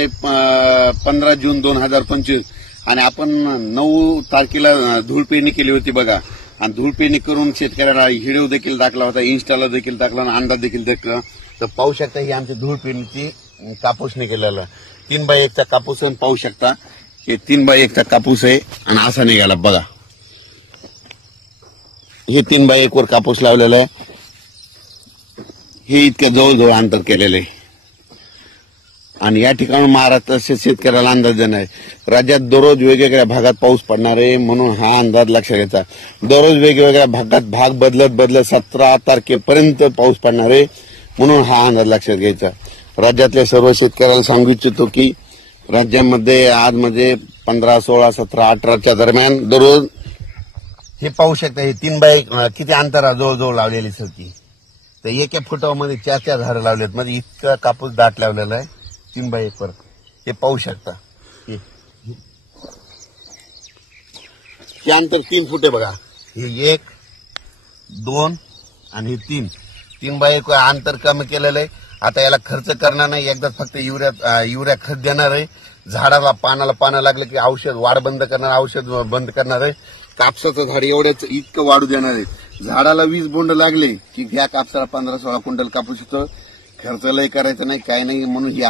आहे 15 जून 2025 आणि आपण 9 तारखेला धूळ पेरणी केली होती बघा. आणि धूळ पेरणी करून शेतकऱ्याला व्हिडिओ देखील टाकला होता, इन्स्टाला देखील टाकला आणि अंदाज देखील टाकला. तर पाहू शकता ही आमची धूळ पेरणीची कापूसने केलेला 3x1 चा कापूस पाहू शकता. हे 3x1 चा कापूस आहे आणि असा निघाला बघा. हे 3x1 वर कापूस लावलेला आहे. हे इतक्या जवळजवळ अंतर केलेलं आहे. आणि या ठिकाणी महाराष्ट्राच्या शेतकऱ्याला अंदाज देणार आहे. राज्यात दररोज वेगवेगळ्या भागात पाऊस पडणार आहे म्हणून हा अंदाज लक्षात घ्यायचा. दररोज वेगवेगळ्या भागात भाग बदलत 17 तारखेपर्यंत पाऊस पडणार आहे म्हणून हा अंदाज लक्षात घ्यायचा. राज्यातल्या सर्व शेतकऱ्याला सांगू इच्छितो की राज्यामध्ये आज 15, 16, 17, 18च्या दरम्यान दररोज हे पाहू शकता. हे 3x1 किती अंतर जवळजवळ लावलेली सरकी. तर एका फुटामध्ये 4 झाडं लावलेत. म्हणजे इतका कापूस दाट लावलेला आहे 3x1 वर. हे पाहू शकता. हे अंतर 3 फूट आहे बघा. हे 1, 2 आणि हे 3x1 वर अंतर कमी केलेलं आहे. आता याला खर्च करणार नाही. एकदाच फक्त युरिया खत देणार आहे. झाडाला पानं लागलं की औषध वाढ बंद करणार, औषध बंद करणार आहे. कापसाचं झाड एवढ्याच इतकं वाढू देणार आहे. झाडाला 20 बोंड लागले की ह्या कापसाला 15-16 क्विंटल कापूस येतो. खर्च लय करायचं नाही, काय नाही म्हणून ही